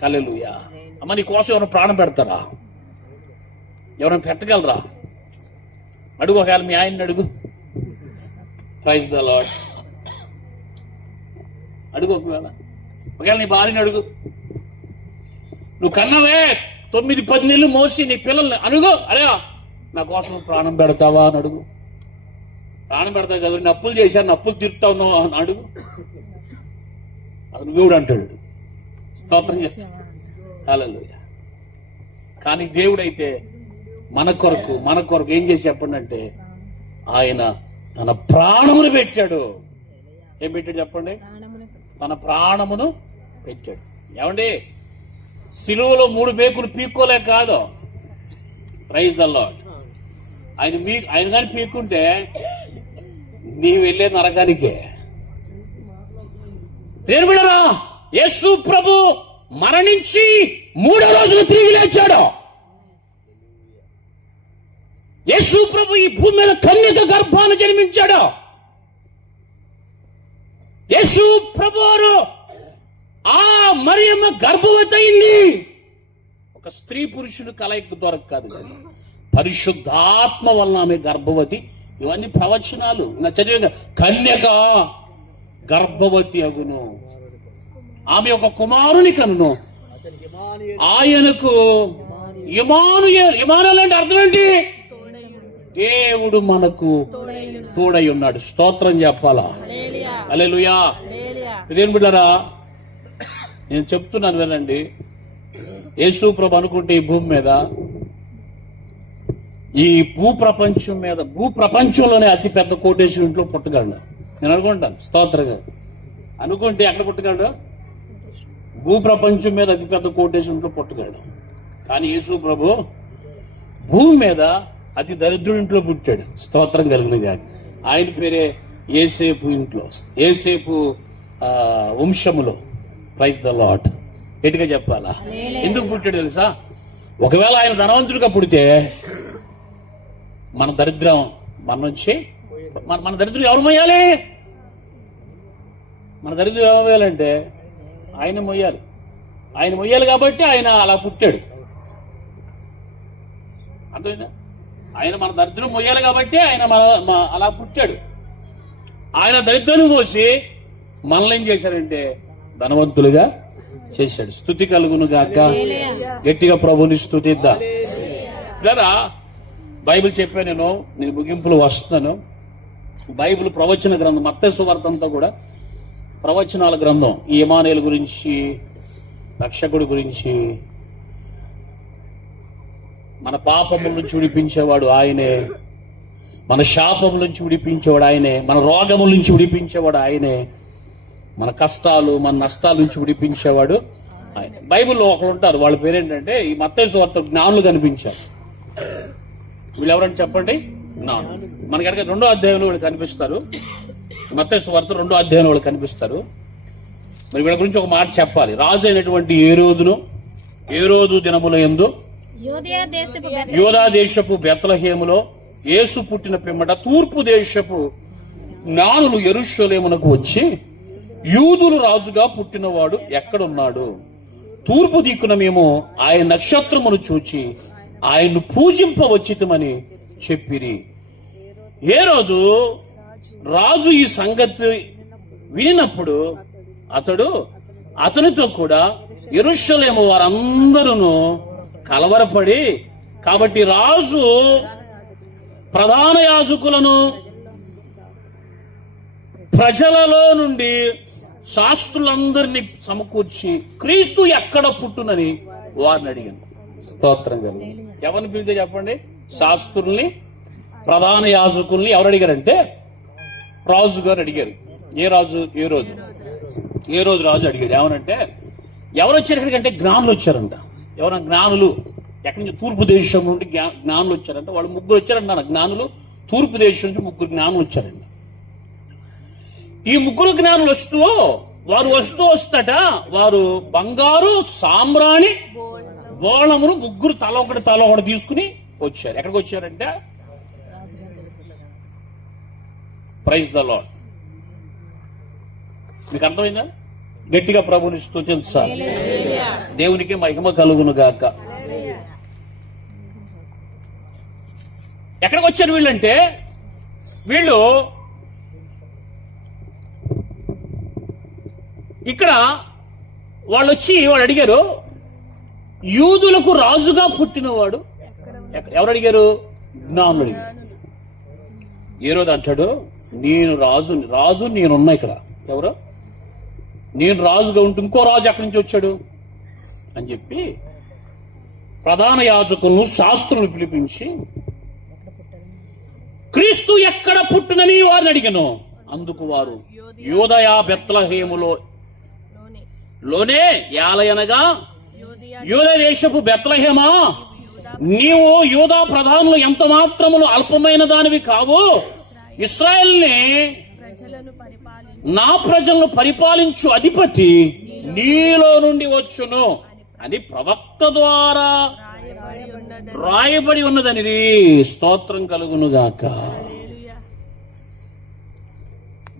హల్లెలూయా. అమ్మ నీ కోసం ఎవరైనా ప్రాణం పెడతారా? ఎవరైనా పెట్టగలరా? అడుగు, ఒకవేళ మీ ఆయన్ని అడుగు. Praise the lord. అడుగు, ఒకవేళ నీ భార్యని అడుగు. నువ్వు కన్నవే 9-10 నెలలు మోసి నీ పిల్లల్ని అడుగు, అరే నా కోసం ప్రాణం పెడతావా అని అడుగు. ప్రాణం పెడతావు కదా, నేను అప్పులు చేశాను, అప్పులు తీరుతా ఉన్నావు అని అడుగు. అసలు దేవుడు అంటాడు, స్తోత్రం చేస్తాడు. హల్లెలూయా. కానీ దేవుడైతే మన కొరకు ఏం చేసి చెప్పండి అంటే, ఆయన తన ప్రాణమును పెట్టాడు. ఏం పెట్టాడు చెప్పండి? తన ప్రాణమును పెట్టాడు. ఏమండి, సిలువలో 3 మేకులు పీక్కోలే కాదు. Praise the lord. ఆయన కానీ పీక్కుంటే నీవు వెళ్ళే నరకానికే. నేను బిడ్డరా, యేసు ప్రభు మరణించి 3వ రోజున తిరిగి లేచాడు. యేసు ప్రభు ఈ భూమి మీద కన్యక గర్భాన జన్మించాడు. యేసు ప్రభు వారు ఆ మరియమ్మ గర్భవతి అయింది. ఒక స్త్రీ పురుషుడు కలయిక దొరక కాదు, కానీ పరిశుద్ధాత్మ వలన ఆమె గర్భవతి. ఇవన్నీ ప్రవచనాలు. నా చదివే కన్యక గర్భవతి అగును, ఆమె ఒక కుమారుని కనును, ఆయనకు ఇమానుయేలు అంటే అర్థం ఏంటి? దేవుడు మనకు తోడై ఉన్నాడు. స్తోత్రం చెప్పాలా? హల్లెలూయా. ఇదేం బిడ్డరా, నేను చెప్తున్నాను వినండి. యేసు ప్రభు అనుకుంటే ఈ భూమి మీద, ఈ భూప్రపంచంలోనే అతి పెద్ద కోటేశ్వర ఇంట్లో పుట్టగలడు. నేను అనుకుంటాను, స్తోత్రంగా అనుకుంటే ఎక్కడ పుట్టగలడు? భూప్రపంచం మీద అతి పెద్ద కోటేశ్వర ఇంట్లో పుట్టగలడు. కానీ యేసు ప్రభు భూమి మీద అతి దరిద్రుడి ఇంట్లో పుట్టాడు. స్తోత్రం కలిగిన గాని ఆయన పేరే యేసేపు ఇంట్లో, యేసేపు వంశములో. Praise the Lord. గట్టిగా చెప్పాలా? ఎందుకు పుట్టాడు తెలుసా? ఒకవేళ ఆయన ధనవంతుడిగా పుడితే మన దరిద్రం మన నుంచి, మన దరిద్రం ఎవరు మొయ్యాలి? మన దరిద్రం ఎవరు మొయ్యాలంటే ఆయన మొయ్యాలి. ఆయన మొయ్యాలి కాబట్టి ఆయన అలా పుట్టాడు. అర్థమైందా? ఆయన మన దరిద్రం మొయ్యాలి కాబట్టి ఆయన అలా పుట్టాడు. ఆయన దరిద్రాన్ని మోసి మనల్ని ఏం చేశాడంటే ధనవంతులుగా చేశాడు. స్తుతి కలుగును గాక. గట్టిగా ప్రభుని స్తుతిద్దాం. కదా బైబిల్ చెప్పాను. నేను ముగింపులు వస్తున్నాను. బైబిల్ ప్రవచన గ్రంథం, మత్తయి సువార్త అంతా కూడా ప్రవచనాల గ్రంథం. ఈ ఇమానుయేలు గురించి, రక్షకుడి గురించి, మన పాపముల నుంచి విడిపించేవాడు ఆయనే, మన శాపముల నుంచి విడిపించేవాడు ఆయనే, మన రోగముల నుంచి విడిపించేవాడు ఆయనే, మన కష్టాలు మన నష్టాల నుంచి విడిపించేవాడు ఆయన. బైబిల్లో ఒకరు ఉంటారు, వాళ్ళ పేరేంటంటే ఈ మత్తయి సువార్త జ్ఞానులు కనిపించారు. వీళ్ళెవరని చెప్పండి? జ్ఞానులు. మనకి అక్కడ 2వ అధ్యాయంలో వాళ్ళు కనిపిస్తారు. మత్తయి సువార్త 2వ అధ్యాయంలో వాళ్ళు కనిపిస్తారు. మరి వీళ్ళ గురించి ఒక మాట చెప్పాలి. రాజు అయినటువంటి ఏరోదు దినముల యందు యూదా దేశపు బెత్లెహేములో యేసు పుట్టిన పిమ్మట తూర్పు దేశపు జ్ఞానులు యెరూషలేమునకు వచ్చి, యూదులు రాజుగా పుట్టినవాడు ఎక్కడున్నాడు? తూర్పు దిక్కున మేము ఆయన నక్షత్రమును చూచి ఆయన్ను పూజింపవచ్చితమని చెప్పిరి. హేరోదు రాజు ఈ సంగతి వినినప్పుడు అతనితో కూడా యెరూషలేము వారందరూ కలవరపడి, కాబట్టి రాజు ప్రధాన యాజకులను ప్రజలలో నుండి శాస్త్రులందరినీ సమకూర్చి క్రీస్తు ఎక్కడ పుట్టునని వారిని అడిగాను. స్తోత్రం గారు. ఎవరిని పిలితే చెప్పండి? శాస్త్రుల్ని, ప్రధాన యాజకుల్ని. ఎవరు అడిగారంటే రాజు గారు అడిగారు. ఏ రాజు? ఏ రోజు రాజు అడిగాడు. ఏమనంటే ఎవరు వచ్చారు ఇక్కడికంటే జ్ఞానులు వచ్చారంట. ఎవరైనా జ్ఞానులు ఎక్కడి నుంచి? తూర్పు దేశం నుండి జ్ఞానులు వచ్చారంట. వాళ్ళు 3 వచ్చారంట జ్ఞానులు. తూర్పు దేశం నుంచి 3 జ్ఞానులు వచ్చారంట. ఈ 3 జ్ఞానులు వస్తట వారు బంగారు సాంబ్రాణి బోళమును 3 తల ఒకటి తీసుకుని వచ్చారు. ఎక్కడికి వచ్చారంటే ప్రైజ్ ద లార్డ్. మీకు అర్థమైందా? గట్టిగా ప్రభుని స్తుతించాలి. దేవునికి మహిమ కలుగును గాక. ఎక్కడికి వచ్చారు వీళ్ళంటే, వీళ్ళు ఇక్కడ వాళ్ళు అడిగారు, యూదులకు రాజుగా పుట్టినవాడు ఎవరు అడిగారు? జ్ఞానులు అడిగారు. ఏ రోజు అంటాడు, నేను రాజు నేనున్నా ఇక్కడ. ఎవరు? నేను రాజుగా ఉంటూ ఇంకో రాజు ఎక్కడి నుంచి వచ్చాడు అని చెప్పి ప్రధాన యాజకులను శాస్త్రులను పిలిపించి క్రీస్తు ఎక్కడ పుట్టునని వారిని అడిగాను. అందుకు వారు యూదయ బెత్లహేములోనే యాలయనగా యూద దేశపు బెత్లహేమా, నీవు యూదా ప్రధానులు ఎంత మాత్రములు అల్పమైన దానివి కావు, ఇశ్రాయేల్ని నా ప్రజలను పరిపాలించు అధిపతి నీలో నుండి వచ్చును అని ప్రవక్త ద్వారా రాయబడి ఉన్నదనిది. స్తోత్రం కలుగునుగాక.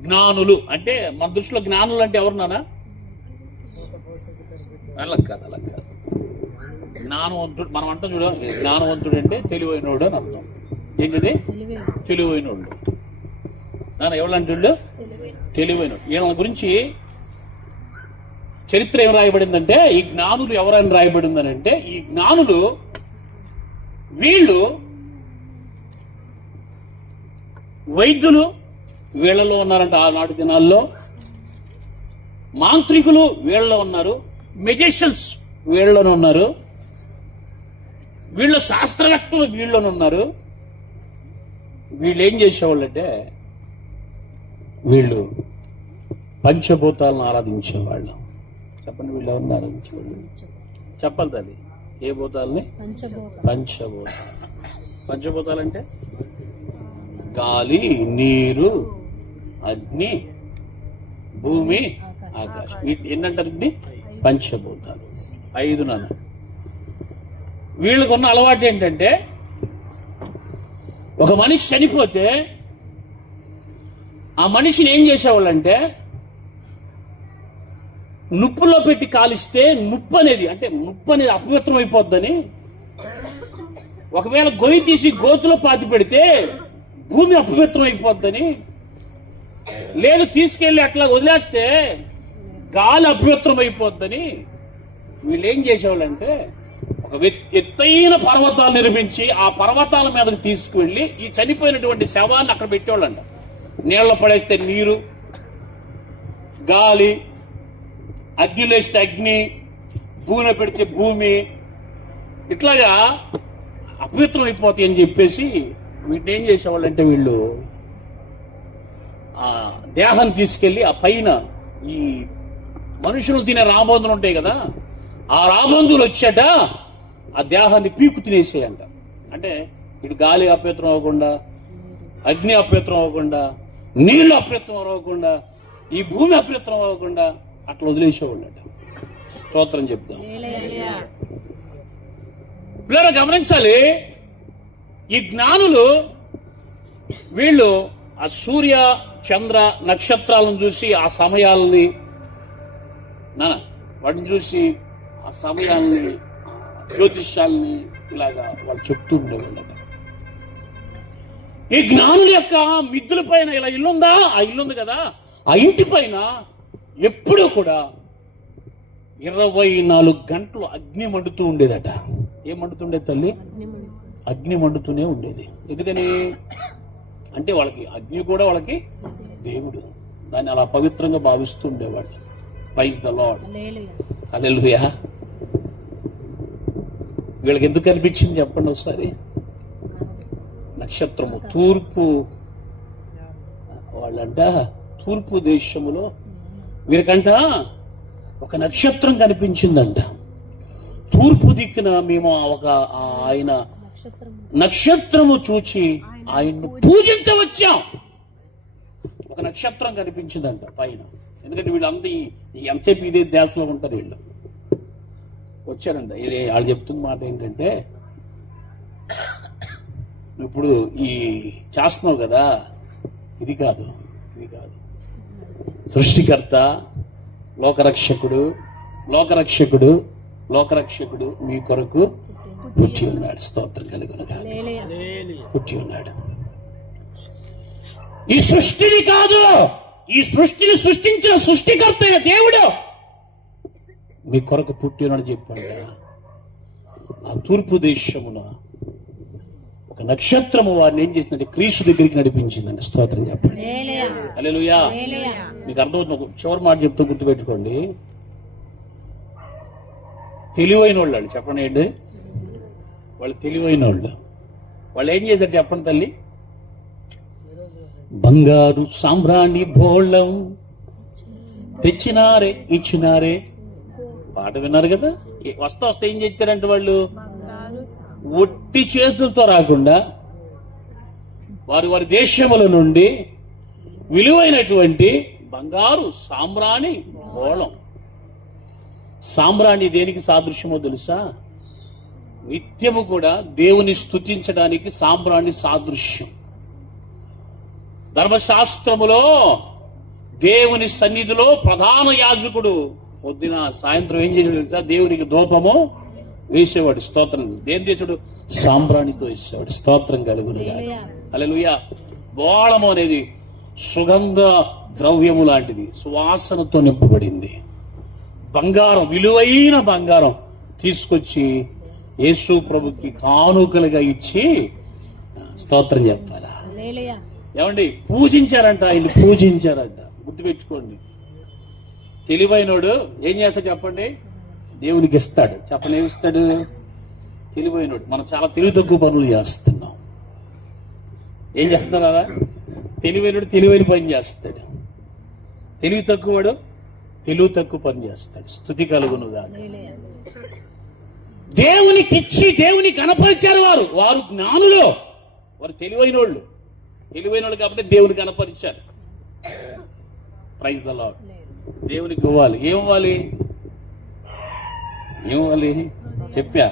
జ్ఞానులు అంటే మన దృష్టిలో జ్ఞానులు అంటే ఎవరున్నానా? అలా కాదు. జ్ఞానవంతుడు మనం అంటాం చూడ, జ్ఞానవంతుడు అంటే తెలివైనోడు అని అర్థం. ఏంటిది? తెలివైనోళ్ళు. ఎవరంటుడు? తెలివైనోడు. ఈయన గురించి చరిత్ర ఏం రాయబడిందంటే, ఈ జ్ఞానులు ఎవరైనా రాయబడిందనంటే, ఈ జ్ఞానులు వీళ్ళు వైద్యులు వీళ్లలో ఉన్నారంట. ఆనాటి దినాల్లో మాంత్రికులు వీళ్ళలో ఉన్నారు, మెజిషియన్స్ వీళ్ళలోనే ఉన్నారు, వీళ్ళు శాస్త్రవేత్తలు వీళ్ళలోనే ఉన్నారు. వీళ్ళు ఏం చేసేవాళ్ళంటే, వీళ్ళు పంచభూతాలను ఆరాధించేవాళ్ళు. చెప్పండి, వీళ్ళు ఎవరిని ఆరాధించేవాళ్ళు? చెప్పాలి తల్లి. ఏ భూతాలని? పంచభూతాలంటే గాలి, నీరు, అగ్ని, భూమి, ఆకాశం. ఏంటంటారు? ఇది పంచభూతాలు. 5 నాన్న. వీళ్ళకున్న అలవాటు ఏంటంటే, ఒక మనిషి చనిపోతే ఆ మనిషిని ఏం చేసేవాళ్ళంటే, నుప్పులో పెట్టి కాలిస్తే నుప్పు అనేది అపవిత్రం అయిపోద్దని, ఒకవేళ గొయ్యి తీసి గోతులో పాతి పెడితే భూమి అపవిత్రం అయిపోద్దని, లేదు తీసుకెళ్లి అట్లా వదిలేస్తే గాలి అపవిత్రం అయిపోద్దని వీళ్ళు ఏం చేసేవాళ్ళంటే, ఒక ఎత్తైన పర్వతాలు నిర్మించి ఆ పర్వతాల మీదకి తీసుకువెళ్లి ఈ చనిపోయినటువంటి శవాన్ని అక్కడ పెట్టేవాళ్ళంట. నీళ్ల పడేస్తే నీరు, గాలి, అగ్నిలో వేస్తే అగ్ని, భూమిలో పెడితే భూమి, ఇట్లాగా అపవిత్రం అయిపోతాయి అని చెప్పేసి వీటిని ఏం చేసేవాళ్ళంటే, వీళ్ళు ఆ దేహాన్ని తీసుకెళ్లి ఆ పైన ఈ మనుషులు తినే రాబందులు ఉంటాయి కదా, ఆ రాబందులు వచ్చాట ఆ దేహాన్ని పీకు తినేసేయంట. అంటే ఇటు గాలి అపవిత్రం అవ్వకుండా, అగ్ని అపవిత్రం అవ్వకుండా, నీళ్లు అపవిత్రం అవ్వకుండా, ఈ భూమి అపవిత్రం అవ్వకుండా అట్లా వదిలేసేవాళ్ళట. స్తోత్రం చెప్తాం. పిల్లలు గమనించాలి, ఈ జ్ఞానులు వీళ్ళు ఆ సూర్య చంద్ర నక్షత్రాలను చూసి ఆ సమయాల్ని వాటిని చూసి ఆ సమయాల్ని జ్యోతిష్యాల్ని ఇలాగా వాళ్ళు చెప్తూ ఉండేవాళ్ళట. ఈ జ్ఞానుల యొక్క మిద్దుల పైన ఇలా ఇల్లుందా, ఆ ఇల్లుంది కదా, ఆ ఇంటి పైన ఎప్పుడూ కూడా 24 గంటలు అగ్ని మండుతూ ఉండేదట. ఏం మండుతుండేది తల్లి? అగ్ని మండుతూనే ఉండేది. ఎందుకని అంటే వాళ్ళకి అగ్ని కూడా వాళ్ళకి దేవుడు, దాన్ని అలా పవిత్రంగా భావిస్తూ ఉండేవాళ్ళు. Praise the Lord. హల్లెలూయా. వీళ్ళకి ఎందుకు అనిపించింది చెప్పండి ఒకసారి? నక్షత్రము తూర్పు వాళ్ళంట, తూర్పు దేశములో వీరికంట ఒక నక్షత్రం కనిపించిందంట. తూర్పు దిక్కున మేము ఆయన నక్షత్రము చూచి ఆయన్ను పూజించవచ్చాం. ఒక నక్షత్రం కనిపించిందంట పైన. ఎందుకంటే వీళ్ళంతా ఎంతసేపు ఇదే ధ్యాసలో ఉంటారు. వీళ్ళు వచ్చారంట. ఇది వాళ్ళు చెప్తున్న మాట ఏంటంటే, ఇప్పుడు ఈ చేస్తున్నావు కదా, ఇది కాదు సృష్టికర్త లోకరక్షకుడు లోకరక్షకుడు లోకరక్షకుడు మీ కొరకు పుట్టి ఉన్నాడు. స్తోత్రం కలుగునుగా. పుట్టి ఉన్నాడు. ఈ సృష్టిని కాదు, ఈ సృష్టిని సృష్టించిన సృష్టికర్త అయిన దేవుడు మీ కొరకు పుట్టి ఉన్నాడు చెప్పండి. ఆ తూర్పు దేశమున ఒక నక్షత్రము వారిని ఏం చేసిందంటే క్రీస్తు దగ్గరికి నడిపించిందండి. స్తోత్రం చెప్పండి. హల్లెలూయా. మీకు అర్థమవుతుంది. ఒక చివరి మాట చెప్తూ గుర్తుపెట్టుకోండి. తెలివైన వాళ్ళు చెప్పండి ఏంటి, వాళ్ళు తెలివైన వాళ్ళు ఏం చేశారు చెప్పండి తల్లి? బంగారు సాంబ్రాణి బోళం తెచ్చినారే ఇచ్చినారే. పాట విన్నారు కదా. వస్తే ఏం చేశారంటే వాళ్ళు ఒట్టి చేతులతో రాకుండా వారి వారి దేశముల నుండి విలువైనటువంటి బంగారు సాంబ్రాణి బోళం. సాంబ్రాణి దేనికి సాదృశ్యమో తెలుసా? నిత్యము కూడా దేవుని స్తుతించడానికి సాంబ్రాణి సాదృశ్యం. ధర్మశాస్త్రములో దేవుని సన్నిధిలో ప్రధాన యాజకుడు పొద్దున సాయంత్రం ఏం చేసాడు తెలుసా? దేవునికి ధూపము వేసేవాడు. స్తోత్రం దేని చేసాడు? సాంబ్రాణితో వేసేవాడు. స్తోత్రం కలుగునుగా. హల్లెలూయా. బోళము అనేది సుగంధ ద్రవ్యము లాంటిది, సువాసనతో నింపబడింది. బంగారం, విలువైన బంగారం తీసుకొచ్చి యేసు ప్రభుకి కానుకలుగా ఇచ్చి స్తోత్రం చెప్పాలా? ఏమండి, పూజించారంట, ఆయన పూజించారంట. గుర్తుపెట్టుకోండి. తెలివైనోడు ఏం చేస్తాడు చెప్పండి? దేవునికి ఇస్తాడు. చెప్పండి, ఏమి ఇస్తాడు? తెలివైనోడు. మనం చాలా తెలివి తక్కువ పనులు చేస్తున్నాం. ఏం చేస్తున్నారా? తెలివైనడు తెలివైన పని చేస్తాడు, తెలివి తక్కువడు తెలివి తక్కువ పని చేస్తాడు. స్తుతి కలుగునుగా. దేవునికి ఇచ్చి దేవుని కనపరిచారు వారు. వారు జ్ఞానులు, వారు తెలివైన వాళ్ళు కాబట్టి దేవుని కనపరిచారు. Praise the lord. దేవునికి ఇవ్వాలి. ఏమివ్వాలి? చెప్పా.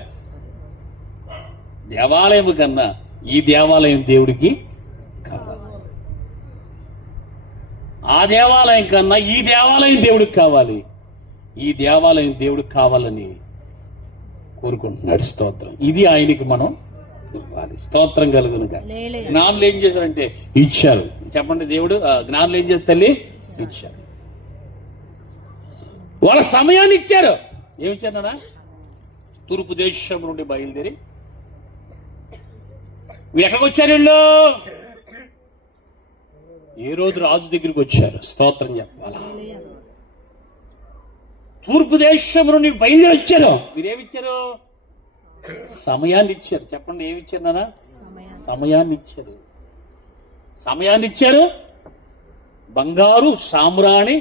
దేవాలయం కన్నా ఈ దేవాలయం దేవుడికి కావాలి. ఆ దేవాలయం కన్నా ఈ దేవాలయం దేవుడికి కావాలి. ఈ దేవాలయం దేవుడికి కావాలని కోరుకుంటున్నాడు. స్తోత్రం. ఇది ఆయనకి మనం ఇవ్వాలి. స్తోత్రం కలుగునుగా. జ్ఞానులు ఏం చేశారంటే ఇచ్చారు. చెప్పండి, దేవుడు జ్ఞానులు ఏం చేస్తారు? తల్లి ఇచ్చారు. వాళ్ళ సమయాన్ని ఇచ్చారు. ఏమిచ్చారన్నా? తూర్పు దేశం నుండి బయలుదేరి వీళ్ళు ఎక్కడికి వచ్చారు? వీళ్ళు ఏ రోజు రాజు దగ్గరికి వచ్చారు. స్తోత్రం చెప్పాలా? తూర్పు దేశం నుండి బయలుదేరి వచ్చారు. మీరేమిచ్చారు? సమయాన్ని ఇచ్చారు. చెప్పండి, ఏమిచ్చారు నాన్న? సమయాన్ని ఇచ్చారు. సమయాన్ని ఇచ్చారు. బంగారు సాంబ్రాణి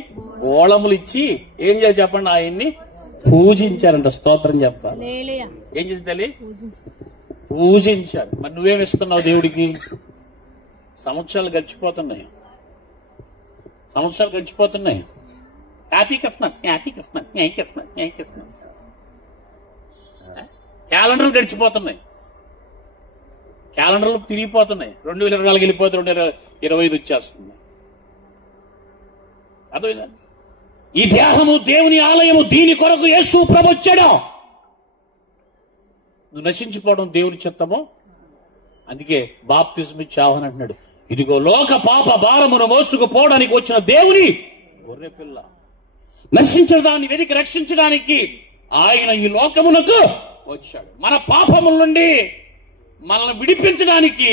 ఓళములు ఇచ్చి ఏం చేసి చెప్పండి? ఆయన్ని పూజించారంట. స్తోత్రం చెప్పాలి. ఏం చేసి తల్లి? పూజించారు. మరి నువ్వేమి ఇస్తున్నావు దేవుడికి? సంవత్సరాలు గడిచిపోతున్నాయి. Happy Christmas, happy Christmas, happy Christmas, happy Christmas. క్యాలెండర్లు గడిచిపోతున్నాయి. క్యాలెండర్లు తిరిగిపోతున్నాయి. 2024 వెళ్ళిపోతే 2025 వచ్చేస్తుంది. అర్థమైందా? ఈ దేహము దేవుని ఆలయము, దీని కొరకు యేసు ప్రభు వచ్చాడు. నువ్వు నశించిపోవడం దేవుని చిత్తము. అందుకే బాప్తిజం ఇచ్చావని అంటున్నాడు. ఇదిగో లోక పాప భారమును మోసుకుపోవడానికి వచ్చిన దేవుని గొర్రె పిల్ల. నశించడాన్ని వెతికి రక్షించడానికి ఆయన ఈ లోకమునకు వచ్చాడు. మన పాపముల నుండి మనల్ని విడిపించడానికి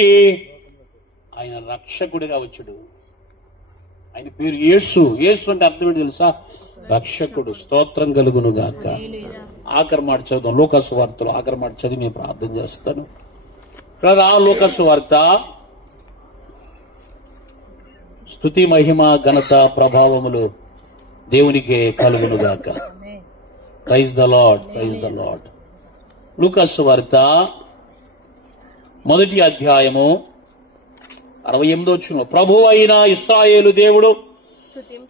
ఆయన రక్షకుడిగా వచ్చాడు. ఆయన పేరు యేసు. యేసు అంటే అర్థం ఏంటి తెలుసా? రక్షకుడు. స్తోత్రం కలుగును గాక. ఆఖరి మాట చదువుతాం. లూకాసు వార్తలో ఆఖరి మాట చదివి నేను ప్రార్థన చేస్తాను కదా. లూకాసు వార్త. స్తుతి మహిమ ఘనత ప్రభావములు దేవునికే కలుగును గాక. Praise the lord, praise the lord. లూకాసు వార్త 1వ అధ్యాయము 68వ వచనం. ప్రభువు అయిన ఇశ్రాయేలు దేవుడు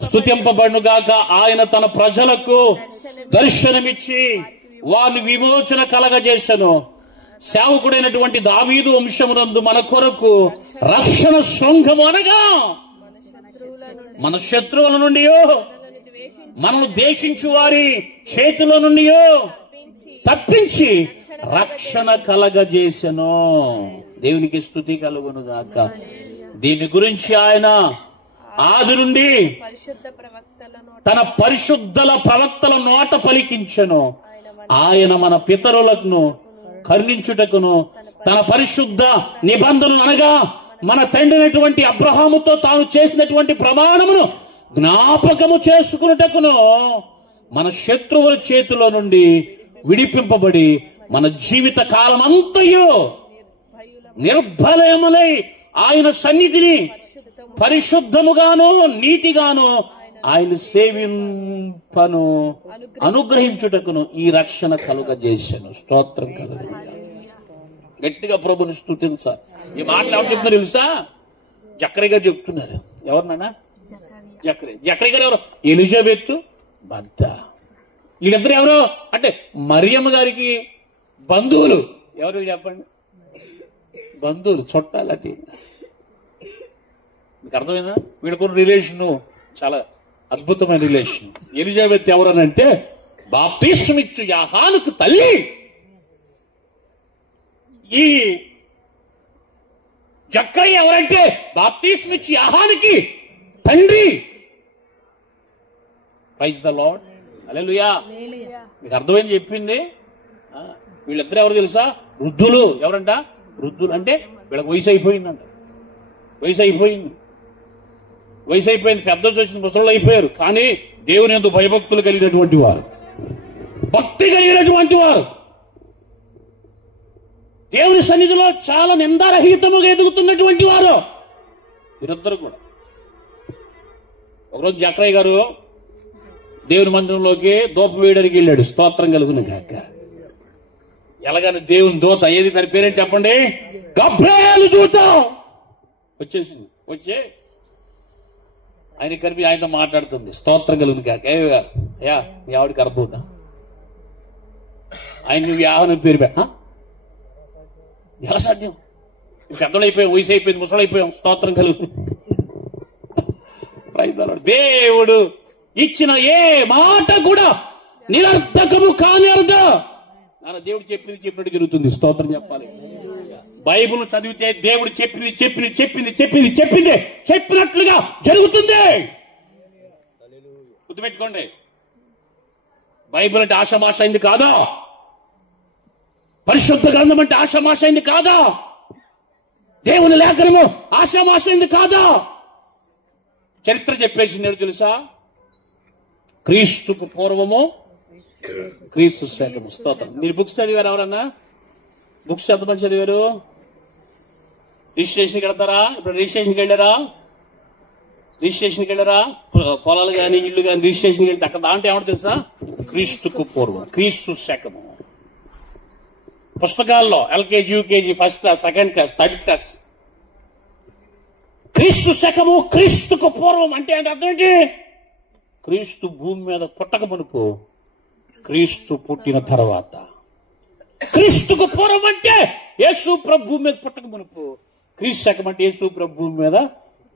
స్తుతింపబడును గాక. ఆయన తన ప్రజలకు దర్శనమిచ్చి వారిని విమోచన కలగజేసెను. సేవకుడైనటువంటి దావీదు వంశమునందు మన కొరకు రక్షణ శృంగము అనగా మన శత్రువుల నుండి మనల్ని దేశించు వారి చేతిలో నుండి తప్పించి రక్షణ కలగజేసెను. దేవునికి స్తుతి కలుగును గాక. దీని గురించి ఆయన ఆది నుండి తన పరిశుద్ధల ప్రవక్తల నోట పలికించెను. ఆయన మన పితరులను కరుణించుటకును తన పరిశుద్ధ నిబంధనలు అనగా మన తండ్రినటువంటి అబ్రహాముతో తాను చేసినటువంటి ప్రమాణమును జ్ఞాపకము చేసుకున్నటకును మన శత్రువుల చేతిలో నుండి విడిపింపబడి మన జీవిత కాలమంతయు నిర్భయములై ఆయన సన్నిధిని పరిశుద్ధముగాను నీతిగాను ఆయన సేవింపను అనుగ్రహించుటకును ఈ రక్షణ కలుగజేశాను. స్తోత్రం కలుగు. గట్టిగా ప్రభుని స్తుతించాలి. ఈ మాటలు ఎవరు చెప్తున్నారు తెలుసా? జక్కయ్య గారు చెప్తున్నారు. ఎవరినన్నా? జక్కయ్య గారు ఎవరు? ఎలిజబెత్ భర్త. వీళ్ళిద్దరు ఎవరు అంటే మరియమ్మ గారికి బంధువులు. ఎవరు చెప్పండి? బంధువులు, చుట్టాలు. అటు మీకు అర్థమైనా? వీళ్ళకున్న రిలేషను చాలా అద్భుతమైన రిలేషన్. ఎలిజబెత్ ఎవరనంటే బాప్తిస్మమిచ్చు యోహానుకు తల్లి. ఈ జక్కయ్య ఎవరంటే బాప్తిస్మమిచ్చు యోహానుకి తండ్రి. Praise the Lord. హల్లెలూయా. మీకు అర్థమైంది చెప్పింది. వీళ్ళిద్దరు ఎవరు తెలుసా? వృద్ధులు. ఎవరంట? వృద్ధులు అంటే వీళ్ళకి వయసు అయిపోయిందంట. వయసు అయిపోయింది. పెద్ద చూసిన ముసళ్ళు అయిపోయారు. కానీ దేవుని యందు భయభక్తులు కలిగినటువంటి వారు, భక్తి కలిగినటువంటి వారు, దేవుని సన్నిధిలో చాలా నిందారహితముగా ఎదుగుతున్నటువంటి వారు వీరిద్దరు కూడా. ఒకరోజు జక్కయ్య గారు దేవుని మందిరంలోకి దూపం వేయడానికి వెళ్ళాడు. స్తోత్రం కలుగును గాక. ఎలాగని దేవుని దూత, ఏది తన పేరేంటి చెప్పండి? గబ్రియేలు దూత వచ్చేసింది. వచ్చే ఆయన కలిపి ఆయనతో మాట్లాడుతుంది. స్తోత్రం కలుగును గాక. అయ్యా మీ ఆవిడికి అర్థమవుతా? ఆయన నువ్వు యాహను పేరు ఎలా సాధ్యం? పెద్దలు అయిపోయాం, వయసు అయిపోయింది, ముసలు అయిపోయాం. స్తోత్రం కలుగు. దేవుడు ఇచ్చిన ఏ మాట కూడా నిరర్థకము కానేరదు. దేవుడు చెప్పినట్టు జరుగుతుంది. స్తోత్రం చెప్పాలి. బైబిల్ చదివితే దేవుడు చెప్పింది చెప్పినట్లుగా జరుగుతుంది. గుర్తుపెట్టుకోండి. బైబిల్ అంటే ఆషామాష అయింది కాదా? పరిశుద్ధ గ్రంథం అంటే ఆషామాష అయింది కాదా? దేవుని లేఖనము ఆషామాష అయింది కాదా? చరిత్ర చెప్పేసింది తెలుసా? క్రీస్తుకు పూర్వము, క్రీస్తు శకము. స్తోత్రం. మీరు బుక్స్ చదివారు? ఎవరన్నా బుక్స్ ఎంతమంది చదివారు? రిజిస్ట్రేషన్కి వెళ్తారా? ఇప్పుడు రిజిస్ట్రేషన్కి వెళ్ళారా? పొలాలు కానీ ఇల్లు కానీ రిజిస్ట్రేషన్కి వెళ్తే అక్కడ దాంట్లో ఏమంటే తెలుసా? క్రీస్తుకు పూర్వం, క్రీస్తు శకము. పుస్తకాల్లో LKG, UKG, first class, second class, third class, క్రీస్తు శకము, క్రీస్తుకు పూర్వం అంటే అర్థం ఏంటి? క్రీస్తు భూమి మీద పుట్టక మునుపు, క్రీస్తు పుట్టిన తర్వాత. క్రీస్తుకు పూర్వం అంటే యేసు ప్రభు భూమి మీద పుట్టక మునుపు, క్రీస్తు శకం అంటే యేసు ప్రభు భూమి మీద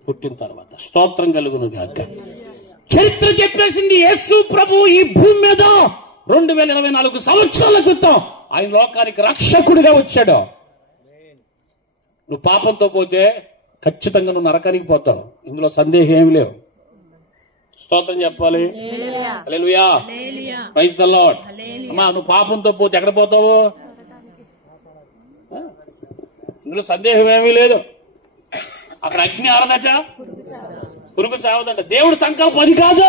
పుట్టిన తర్వాత. స్తోత్రం కలుగును గాక. చరిత్ర చెప్పేసింది యేసు ప్రభు ఈ భూమి మీద 2024 సంవత్సరాల క్రితం ఆయన లోకానికి రక్షకుడిగా వచ్చాడు. నువ్వు పాపంతో పోతే ఖచ్చితంగా నువ్వు నరకానికి పోతావు. ఇందులో సందేహం ఏమి లేవు. స్తోత్రం చెప్పాలి. హల్లెలూయా. Praise the Lord. అమ్మా, నువ్వు పాపంతో పోతే ఎక్కడ పోతావు? ఇందులో సందేహం ఏమీ లేదు. అక్కడ అగ్ని ఆరదట, పురుగు చావదట. దేవుడి సంకల్పం అది కాదు.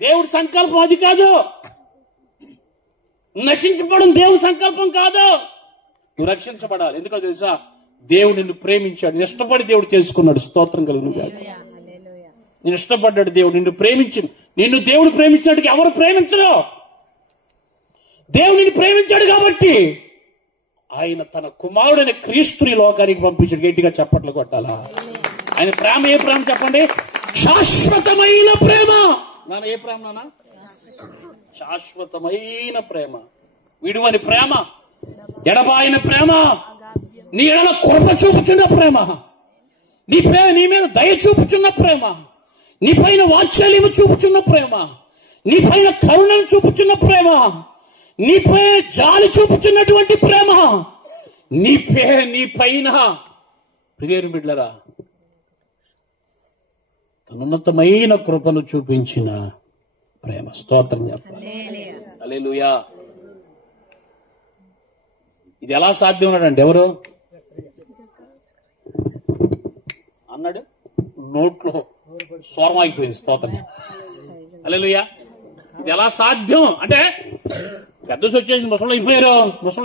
దేవుడి సంకల్పం అది కాదు. నశించబడం దేవుడి సంకల్పం కాదు. నువ్వు రక్షించబడాలి. ఎందుకో తెలుసా? దేవుడు నిన్ను ప్రేమించాడు. ఇష్టపడి దేవుడు చేసుకున్నాడు. స్తోత్రం కలుగును గాక. నేను ఇష్టపడ్డాడు దేవుడు, నిన్ను ప్రేమించింది. నిన్ను దేవుడు ప్రేమించినట్టుగా ఎవరు ప్రేమించరు. దేవుడిని ప్రేమించాడు కాబట్టి ఆయన తన కుమారుడైన క్రీస్తుని లోకానికి పంపించాడు. గట్టిగా చప్పట్లు కొట్టాలా. ఆయన ప్రేమ ఏ ప్రేమ చెప్పండి? శాశ్వతమైన ప్రేమ. నాన్న ఏ ప్రేమ? నాన్న శాశ్వతమైన ప్రేమ, విడువని ప్రేమ, ఎడబాయిన ప్రేమ, నీ ఎడల కృప చూపుచున్న ప్రేమ, నీ మీద దయ చూపుచున్న ప్రేమ, నీ పైన వాత్సల్యము చూపుచున్న ప్రేమ, నీ పైన కరుణను చూపుచున్న ప్రేమ, నీ పైన జాలి చూపుచున్నటువంటి ప్రేమ, నీ పైన ప్రియమైన బిడ్డలారా తనున్నతమైన కృపను చూపించిన ప్రేమ. స్తోత్రం చెప్పాలి. హల్లెలూయా. ఇది ఎలా సాధ్యం అన్నాడండి? ఎవరు అన్నాడు? నోట్లో స్వరం అయిపోయింది. స్తోత్రం. హల్లెలూయా. ఇది ఎలా సాధ్యం అంటే పెద్దసి వచ్చేసి ముసళ్ళు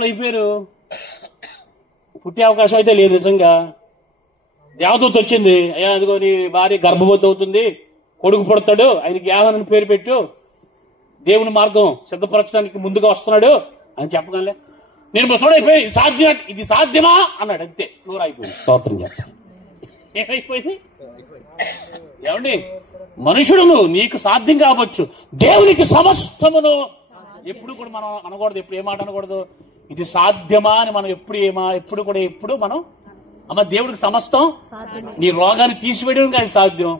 అయిపోయారు. పుట్టే అవకాశం అయితే లేదు. నిజంగా దేవదూత వచ్చింది, అయ్యా అదిగో నీ భార్య గర్భవతి అవుతుంది, కొడుకు పుడతాడు, ఆయనకి యాహోను పేరు పెట్టు, దేవుని మార్గం సిద్ధపరచడానికి ముందుగా వస్తున్నాడు అని చెప్పగానే నేను ముసలుడైపోయి ఇది సాధ్యమా అన్నాడు. అంతే, నోరు అయిపోయింది. స్తోత్రం చెప్పాలి. ఏమైపోయింది? ఏమండి, మనుషుడును నీకు సాధ్యం కావచ్చు, దేవునికి సమస్తమును. ఎప్పుడు కూడా మనం అనకూడదు, ఎప్పుడు ఏ మాట అనకూడదు, ఇది సాధ్యమా అని మనం ఎప్పుడు మనం అమ్మ దేవుడికి సమస్తం. నీ రోగాన్ని తీసివేయడం ఆయనకి సాధ్యం,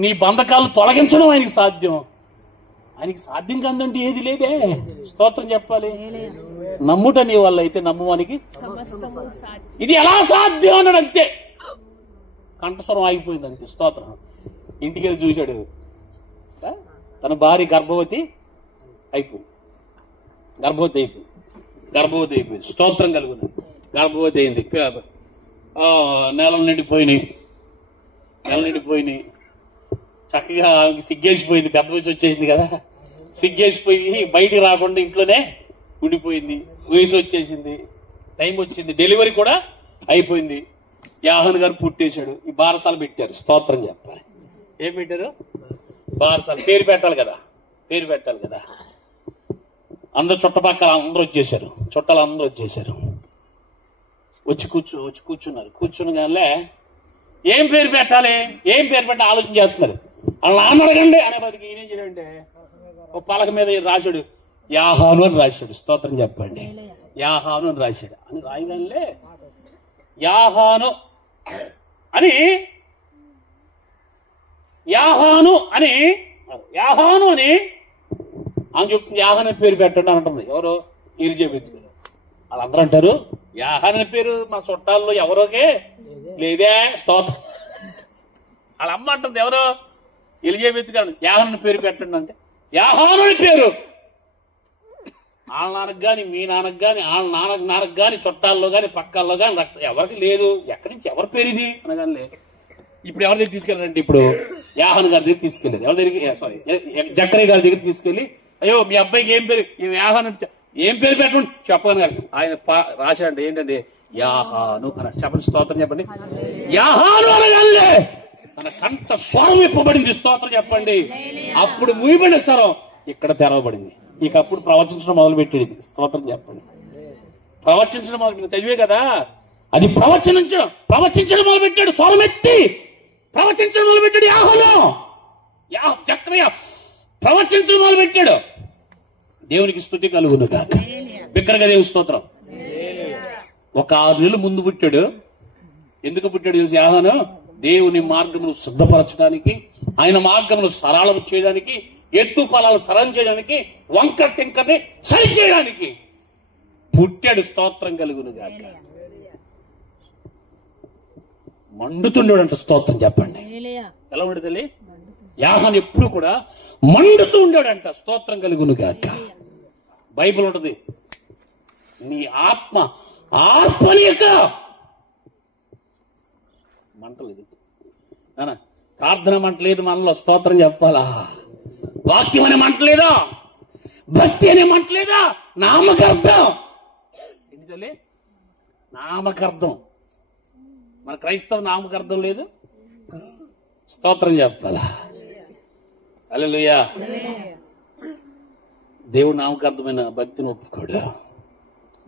నీ బంధకాలను తొలగించడం ఆయనకి సాధ్యం. ఆయనకి సాధ్యం కాదంటే ఏది లేదే. స్తోత్రం చెప్పాలి. నమ్ముట నీ వల్ల అయితే నమ్మువానికి ఇది ఎలా సాధ్యం అన్నాడు. అంతే, కంఠస్వరం ఆగిపోయింది. అంతే. స్తోత్రం. ఇంటికి వెళ్ళి చూశాడు, తన భార్య గర్భవతి అయిపోయింది. స్తోత్రం కలుగుతుంది. గర్భవతి అయింది. నెలలు నిండిపోయినాయి. చక్కగా సిగ్గేసిపోయింది. పెద్ద వయసు వచ్చేసింది కదా, సిగ్గేసిపోయి బయటికి రాకుండా ఇంట్లోనే ఉండిపోయింది. వయసు వచ్చేసింది, టైం వచ్చింది, డెలివరీ కూడా అయిపోయింది. యాహోను గారు పుట్టేశాడు. ఈ బారసాలు పెట్టారు. స్తోత్రం చెప్పాలి. ఏం పెట్టారు? బారసాలు. పేరు పెట్టాలి కదా. అందరు చుట్టపక్కల అందరూ వచ్చేసారు, చుట్టాలు అందరూ వచ్చేసారు. వచ్చి కూర్చున్నారు. కూర్చున్నగానే ఏం పేరు పెట్టాలి ఆలోచన చేస్తున్నారు. వాళ్ళ నాన్న అడగండి అనే బతికి ఈయనేం చేయాలంటే ఒక పలక మీద రాశాడు, యాహోను అని రాశాడు. స్తోత్రం చెప్పండి. యాహోను అని రాశాడు. అని రాయగానే యాహోను అని ఆమె చెప్తుంది, యాహోను పేరు పెట్టండి అంటుంది. ఎవరు? ఎలిజబెత్. వాళ్ళందరూ అంటారు, యాహోను పేరు మా చుట్టాల్లో ఎవరోకే లేదే. స్తోత్రం. వాళ్ళ అమ్మ అంటుంది, ఎవరో ఎలిజబెత్ గారు, యాహోను పేరు పెట్టండి అంటే యాహోను పేరు వాళ్ళ నాన్నకు గాని, మీ నాన్నకు గాని, వాళ్ళ నాన్నకు గాని, చుట్టాల్లో గాని, పక్కల్లో గాని ఎవరికి లేదు. ఎక్కడి నుంచి ఎవరి పేరు ఇది అనగానే ఇప్పుడు ఎవరి దగ్గర తీసుకెళ్ళారంటే ఇప్పుడు యాహోను గారి దగ్గర తీసుకెళ్ళారు. ఎవరి దగ్గరికి? జక్కరయ్య గారి దగ్గర తీసుకెళ్లి, అయ్యో మీ అబ్బాయికి ఏం పేరు? యాహోను ఏం పేరు పెట్టండి చెప్పను గారు. ఆయన రాశాడు ఏంటంటే యాహోను అన్నాడు. చెప్పండి. స్తోత్రం చెప్పండి. యాహోను అనగానే తన కంఠ స్వరం ఇప్పబడింది. స్తోత్రం చెప్పండి. అప్పుడు ముయ్యబడిన స్వరం ఇక్కడ తెరవబడింది. ఇక అప్పుడు ప్రవచించడం మొదలు పెట్టేది. స్తోత్రం చెప్పండి. ప్రవచించడం మొదలు చదివే కదా, అది ప్రవచించడం మొదలు పెట్టాడు. స్వరం ఎత్తి ప్రవచించడం మొదలు పెట్టాడు. యాహోను జక్కరయ్య ప్రవచించడం మొదలు పెట్టాడు. దేవునికి స్తుతి కలుగును గాక. బిగ్గరగా దేవుని స్తోత్రం. ఒక 6 నెలలు ముందు పుట్టాడు. ఎందుకు పుట్టాడు చూసి? యాహోను దేవుని మార్గమును సిద్ధపరచడానికి, ఆయన మార్గమును సరళం చేయడానికి, ఎత్తు పొలాలు సరళం చేయడానికి, వంకర టింకర్ని సరి చేయడానికి పుట్టాడు. స్తోత్రం కలుగును గాక. మండుతుండేవాడంట. స్తోత్రం చెప్పండి. ఎలా ఉండదు తల్లి? యాహోను ఎప్పుడు కూడా మండుతూ ఉండేవాడంట. స్తోత్రం కలుగును గాక. బైబిల్ ఉంటది, నీ ఆత్మ ఆర్పణీయక మంటలేదు. ప్రార్థన మంటలేదు మనలో. స్తోత్రం చెప్పాలా? వాక్యం అనే మంటలేదా? భక్తి అనే మంటలేదా? నామకార్థం. ఏంటి తల్లి? నామకార్థం. మన క్రైస్తవ నామకార్థం లేదు. స్తోత్రం చెప్పాలా? హల్లెలూయా. దేవుడు నామకార్థమైన భక్తిని ఒప్పుకోడు.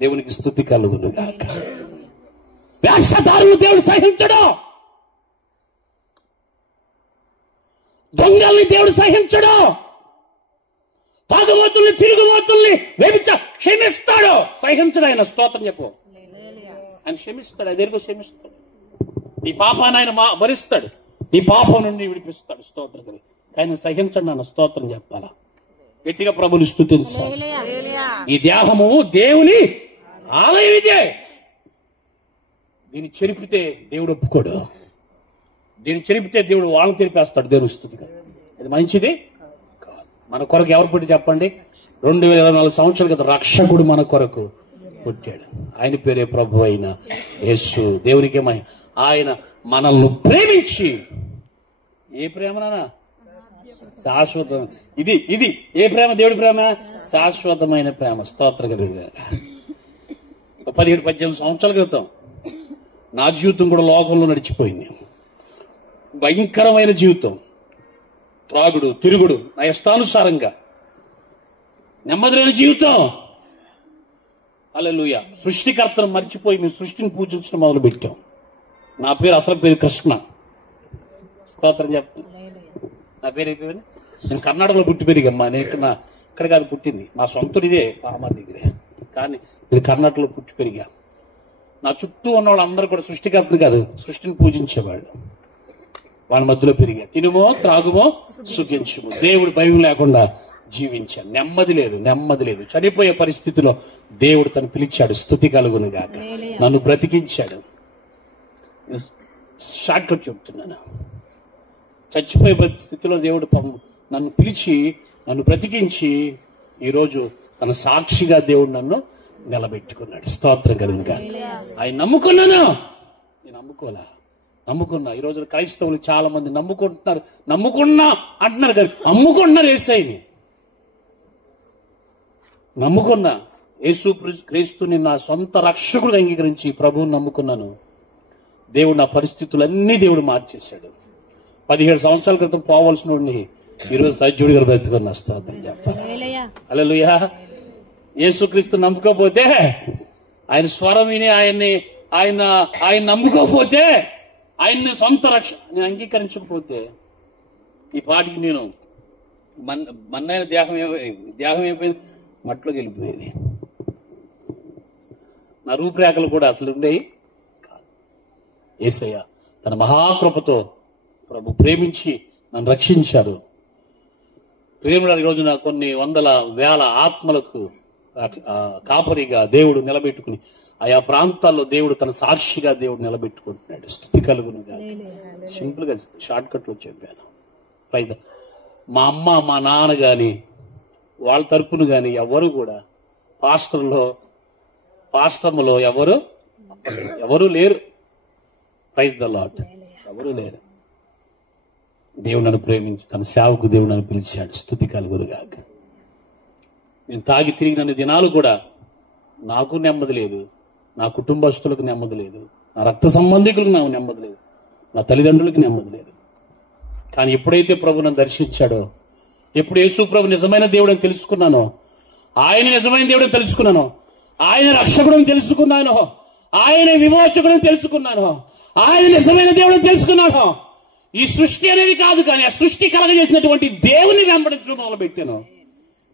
దేవునికి స్తుతి కలుగును గాక. వేషధారులు దేవుడు సహించడు. దొంగల్ని దేవుడు సహించడు. తాగుమోతుల్ని, తిరుగుమోతుల్ని క్షమిస్తాడు. సహించడు ఆయన. స్తోత్రం చెప్పు. ఆయన క్షమిస్తాడు. అదేరుకు క్షమిస్తాడు. నీ పాపాన్ని ఆయన భరిస్తాడు. నీ పాపం నుండి విడిపిస్తాడు. స్తోత్రం కలిగి కానీ సహించండి అన్న స్తోత్రం చెప్పాలా, గట్టిగా ప్రభుని స్తుతించాలి. ఈ దేహము దేవుని ఆలయం ఇదే. దీన్ని చెరిపితే దేవుడు ఒప్పుకోడు. దీన్ని చెరిపితే దేవుడు వాళ్ళని చెరిపేస్తాడు. దేవుని స్తుతి. ఇది మంచిది కాదు. మన కొరకు ఎవరు పుట్టి చెప్పండి? 2024 సంవత్సరాల క్రితం రక్షకుడు మన కొరకు పుట్టాడు. ఆయన పేరే ప్రభు అయిన యేసు. దేవునికి ఆయన మనల్ని ప్రేమించి, ఏ ప్రేమనా? శాశ్వతం. ఇది ఇది ఏ ప్రేమ? దేవుడి ప్రేమ శాశ్వతమైన ప్రేమ. స్తోత్ర కలిగిన 17-18 సంవత్సరాల క్రితం నా జీవితం కూడా లోకంలో నడిచిపోయింది. భయంకరమైన జీవితం, త్రాగుడు, తిరుగుడు, నా ఇష్టానుసారంగా, నెమ్మది లేని జీవితం. హల్లెలూయా. సృష్టికర్తను మర్చిపోయి మేము సృష్టిని పూజించడం మొదలు పెట్టాం. నా పేరు అసలు పేరు కృష్ణ. స్తోత్రం చెప్తాను. నా పేరు అయిపోయి నేను కర్ణాటకలో పుట్టి పెరిగమ్మా. నేను ఇక్కడ కాదు పుట్టింది, మా సొంత ఇదే పామా దగ్గరే, కానీ ఇది కర్ణాటకలో పుట్టి పెరిగా. నా చుట్టూ ఉన్న వాళ్ళందరూ కూడా సృష్టికర్తలు కాదు, సృష్టిని పూజించేవాళ్ళు. వాళ్ళ మధ్యలో పెరిగా. తినుమో త్రాగుమో సుఖించుమో. దేవుడు భయం లేకుండా జీవించాను. నెమ్మది లేదు. చనిపోయే పరిస్థితిలో దేవుడు తను పిలిచాడు. స్తుతి కలుగును గాక. నన్ను బ్రతికించాడు. షార్ట్ కట్ చెప్తున్నాను. చచ్చిపోయే పరిస్థితిలో దేవుడు నన్ను పిలిచి నన్ను బ్రతికించి ఈరోజు తన సాక్షిగా దేవుడు నన్ను నిలబెట్టుకున్నాడు. స్తోత్రం కలుగును గాక. ఆయన నమ్ముకున్నాను, నేను నమ్ముకున్నా. ఈ రోజు క్రైస్తవులు చాలా మంది నమ్ముకున్నా అంటున్నారు కానీ అమ్ముకుంటున్నారు యేసయ్యని. నమ్ముకున్నా యేసు క్రీస్తుని నా సొంత రక్షకుడు అంగీకరించి ప్రభువుని నమ్ముకున్నాను. దేవుడు నా పరిస్థితులన్నీ దేవుడు మార్చేశాడు. 17 సంవత్సరాల క్రితం పోవలసిన వాడిని ఈరోజు సజ్జుడి గారు బ్రతుకుని స్తోత్రం చెప్పాలి. హల్లెలూయా. యేసు క్రీస్తు నమ్ముకోపోతే, ఆయన స్వరం విని ఆయన నమ్ముకోపోతే, ఆయన్ని సొంత నేను అంగీకరించకపోతే ఈ పాటికి నేను మన్నైన దేహం అయిపోయింది, మట్లోకి వెళ్ళిపోయేది. నా రూపురేఖలు కూడా అసలు ఉండేవి కాదు. యేసయ్య తన మహాకృపతో ప్రభు ప్రేమించి నన్ను రక్షించారు. ప్రేమల రోజున కొన్ని వందల వేల ఆత్మలకు కాపరిగా దేవుడు నిలబెట్టుకుని ఆయా ప్రాంతాల్లో దేవుడు తన సాక్షిగా దేవుడు నిలబెట్టుకుంటున్నాడు. స్తుతి కలుగును. సింపుల్ గా షార్ట్ కట్ లో చెప్పాను. మా అమ్మ మా నాన్న గాని వాళ్ళ తరపున గాని ఎవరు కూడా పాస్టర్లో ఎవరు లేరు. Praise the lord. ఎవరు లేరు. దేవుడు నన్ను ప్రేమించి తన సేవకు దేవుడు నన్ను పిలిచాడు. స్తుతి కలుగును గాక. నేను తాగి తిరిగిన దినాలు కూడా నాకు నెమ్మది లేదు, నా కుటుంబస్తులకు నెమ్మది లేదు, నా రక్త సంబంధికులకు నాకు నెమ్మది లేదు, నా తల్లిదండ్రులకు నెమ్మది లేదు. కానీ ఎప్పుడైతే ప్రభు నన్ను దర్శించాడో, ఎప్పుడు యేసు ప్రభు నిజమైన దేవుడు అని తెలుసుకున్నానో, ఆయన నిజమైన దేవుడు అని తెలుసుకున్నాను, ఆయన రక్షకుడు తెలుసుకున్నాను, ఆయన విమోచకుడు తెలుసుకున్నాను, ఆయన నిజమైన దేవుడు తెలుసుకున్నాను. ఈ సృష్టి అనేది కాదు, కానీ ఆ సృష్టి కలగజేసినటువంటి దేవుని వెంబడించడం మొదలుపెట్టాను.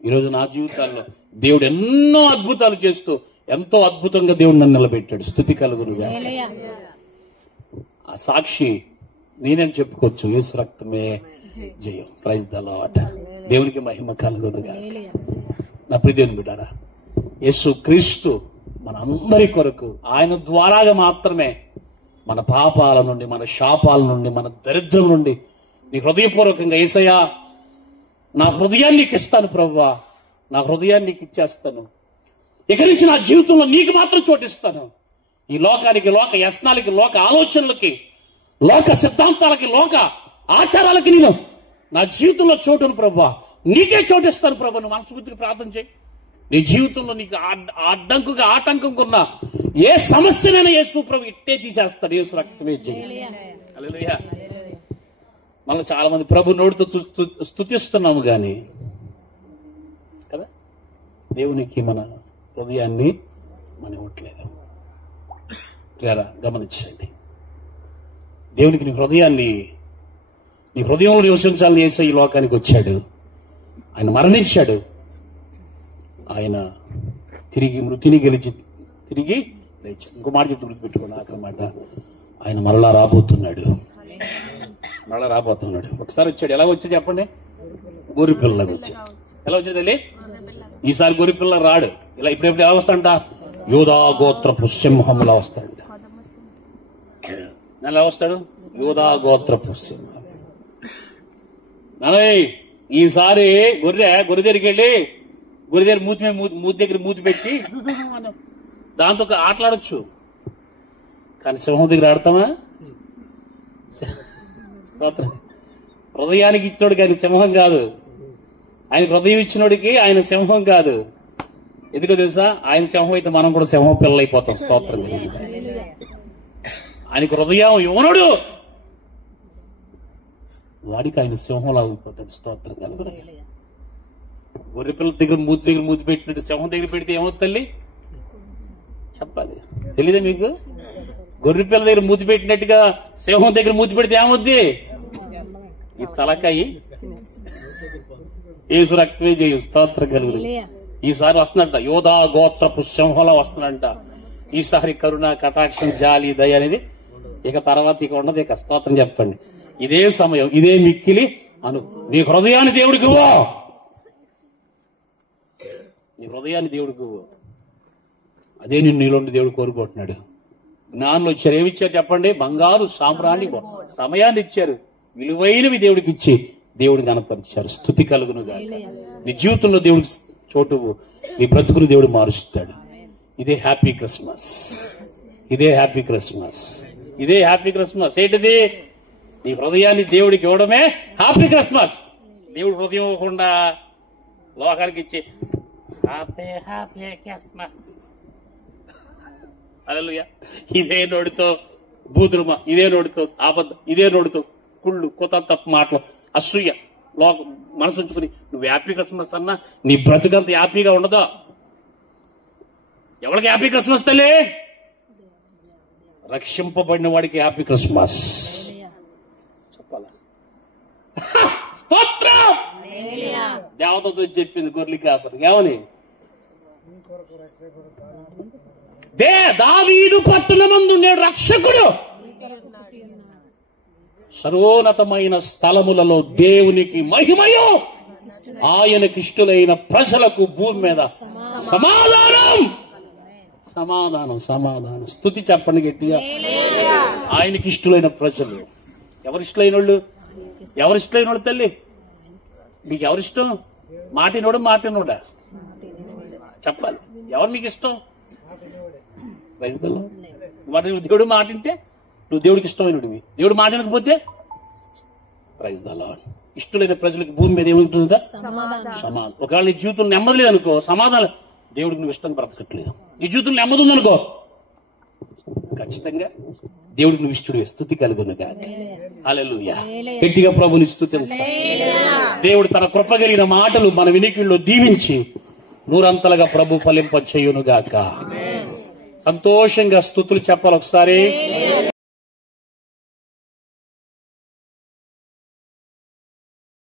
ఈరోజు నా జీవితాల్లో దేవుడు ఎన్నో అద్భుతాలు చేస్తూ ఎంతో అద్భుతంగా దేవుడు నన్ను నిలబెట్టాడు. స్తుతి కలుగును గాక. ఆ సాక్షి నేనేం చెప్పుకోవచ్చు. యేసు రక్తమే జయం. Praise the lord. దేవునికి మహిమ కలుగును గాక. నా ప్రియదేవుని బిడ్డారా, యేసు క్రీస్తు మన అందరి కొరకు ఆయన ద్వారాగా మాత్రమే మన పాపాల నుండి, మన శాపాల నుండి, మన దరిద్రం నుండి నీ హృదయపూర్వకంగా యేసయ్యా నా హృదయాన్ని నీకు ఇస్తాను ప్రభువా, నా హృదయాన్ని నీకు ఇచ్చేస్తాను, ఇక నుంచి నా జీవితంలో నీకు మాత్రం చోటిస్తాను. ఈ లోకానికి, లోక వ్యసనాలకి, లోక ఆలోచనలకి, లోక సిద్ధాంతాలకి, లోక ఆచారాలకి నేను నా జీవితంలో చోటును ప్రభువా, నీకే చోటిస్తాను ప్రభు. నువ్వు మనస్ఫూర్తిగా ప్రార్థన చేయి. నీ జీవితంలో నీకు అడ్డంకుగా ఆటంకంగా ఉన్న ఏ సమస్యనైనా యేసు ప్రభు ఇట్టే తీసేస్తాడు. యేసు రక్తమే జయం. హల్లెలూయా. మనం చాలా మంది ప్రభు నోటితో స్తుతిస్తున్నాము కానీ కదా, దేవునికి మన హృదయాన్ని మనం ఇవ్వట్లేదు. గమనించండి. దేవునికి నీ హృదయంలో నివసించాలని యేసు ఈ లోకానికి వచ్చాడు. ఆయన మరణించాడు. ఆయన తిరిగి మృతిని గెలిచి తిరిగి లేచాడు. ఇంకో మాట చెప్పి గుర్తుపెట్టుకోండి. ఆఖరి మాట, ఆయన మరలా రాబోతున్నాడు. మళ్ళా రాబోతున్నాడు. ఒకసారి వచ్చాడు. ఎలా వచ్చాడు చెప్పండి? గొర్రె పిల్లలాగా వచ్చాడు. ఎలా వచ్చేది వెళ్ళి? ఈసారి గొర్రె పిల్ల రాడు. ఇలా ఇప్పుడు ఎలా వస్తాడంట? యూదా గోత్రపు సింహములా వస్తాడంట. ఎలా వస్తాడు? యూదా గోత్రపు సింహం. ఈసారి గొర్రె దగ్గరికి వెళ్ళి గొర్రె దగ్గర మూతి దగ్గర మూతి పెట్టి దాంతో ఆటలాడొచ్చు. కానీ సింహం దగ్గర ఆడతామా? హృదయానికి ఇచ్చినోడికి ఆయన సింహం కాదు. ఆయన హృదయం ఇచ్చినోడికి ఆయన సింహం కాదు. ఎందుకో తెలుసా? ఆయన సింహం అయితే మనం కూడా సింహం పిల్లలు అయిపోతాం. స్తోత్రం. ఆయనకు హృదయం ఇవ్వనుడు, వాడికి ఆయన సింహంలా అయిపోతాడు. స్తోత్రం కలుగును. గొర్రె పిల్ల దగ్గర మూతి పెట్టినట్టు సింహం దగ్గర పెడితే ఏమవుతుంది తల్లి? చెప్పాలి. తెలీదా మీకు? గొర్రె పిల్ల దగ్గర మూతి పెట్టినట్టుగా సింహం దగ్గర మూతి పెడితే ఏమవుద్ది? ఈ తలకాయి యేసు రక్తమే చేయ. స్తోత్రం కలుగును. ఈసారి వస్తున్నట్ట యోధా గోత్రపు సింహంలా వస్తున్నట్ట. ఈసారి కరుణ, కటాక్షం, జాలి, దయ అనేది ఇక తర్వాత ఇక ఉండదు. ఇక స్తోత్రం చెప్పండి. ఇదే సమయం, ఇదే మిక్కిలి అను. నీ హృదయాన్ని దేవుడికి ఇవ్వు. నీ హృదయాన్ని దేవుడికి ఇవ్వు. అదే నిన్ను నీలోండి దేవుడు కోరుకుంటున్నాడు. జ్ఞానులు వచ్చారు. ఏమిచ్చారు చెప్పండి? బంగారు సామ్రాణి సమయాన్ని ఇచ్చారు. విలువైనవి దేవుడికి ఇచ్చి దేవుడిని కనపరిచారు. స్తుతి కలుగునుగా. నీ జీవితంలో దేవుడికి చోటు, నీ బ్రతుకును దేవుడు మారుస్తాడు. ఇదే హ్యాపీ క్రిస్మస్. ఇదే హ్యాపీ క్రిస్మస్. ఇదే హ్యాపీ క్రిస్మస్. ఏంటిది? నీ హృదయాన్ని దేవుడికి ఇవ్వడమే హ్యాపీ క్రిస్మస్. దేవుడు హృదయం ఇవ్వకుండా లోకానికి ఇచ్చి హ్యాపీ క్రిస్మస్. హల్లెలూయా. ఇదే నోడితో బూతులు, ఇదే నోడితో ఆబద్ధం, ఇదే నోడితో కుళ్ళు, కొత్త తప్పు మాటలు, అసూయ మనసు ఉంచుకుని నువ్వు హ్యాపీ క్రిస్మస్ అన్నా నీ బ్రతుకంత హ్యాపీగా ఉండదా? ఎవరికి హ్యాపీ క్రిస్మస్ తల్లి? రక్షింపబడిన వాడికి హ్యాపీ క్రిస్మస్. చెప్పాలా? స్తోత్రం. దేవతతో చెప్పింది గొర్రెలు కాపరి ఏమని? దావీదు పట్టణమందు నేడు రక్షకుడు సర్వోన్నతమైన స్థలములలో దేవునికి మహిమయు, ఆయనకిష్టులైన ప్రజలకు భూమి మీద సమాధానం. సమాధానం, సమాధానం. స్తుతి చెప్పండి గట్టిగా. ఆయనకి ఇష్టలైన ప్రజలు. ఎవరిష్టలైన వాళ్ళు? ఎవరిష్టలైన వాళ్ళు తల్లి? మీకు ఎవరిష్టం? మాటినోడా? చెప్పాలి. ఎవరు మీకు ఇష్టం? మరి దేవుడు మాటింటే నువ్వు దేవుడికి ఇష్టమైనడివి. దేవుడు మాటినకపోతే ప్రైజ్ ద లార్డ్. ఇష్టలైన ప్రజలకు భూమి మీద ఏముంటుందా? సమాధానం. ఒకవేళ నీ జీవితం నెమ్మది లేదనుకో, సమాధానం. దేవుడికి నువ్వు ఇష్టంగా బ్రతకట్లేదు. నీ జీవితం నెమ్మది ఉందనుకో, ఖచ్చితంగా దేవుడికి నువ్వు ఇష్టడు. స్తుతి కలుగునుగా. హల్లెలూయా. గట్టిగా ప్రభుని స్తుతించాలి. దేవుడు తన కృప కలిగిన మాటలు మన వినికిడిలో దీవించి నూరంతలుగా ప్రభు ఫలింప చేయునుగాక. సంతోషంగా స్తుతులు చెప్పాలి ఒకసారి.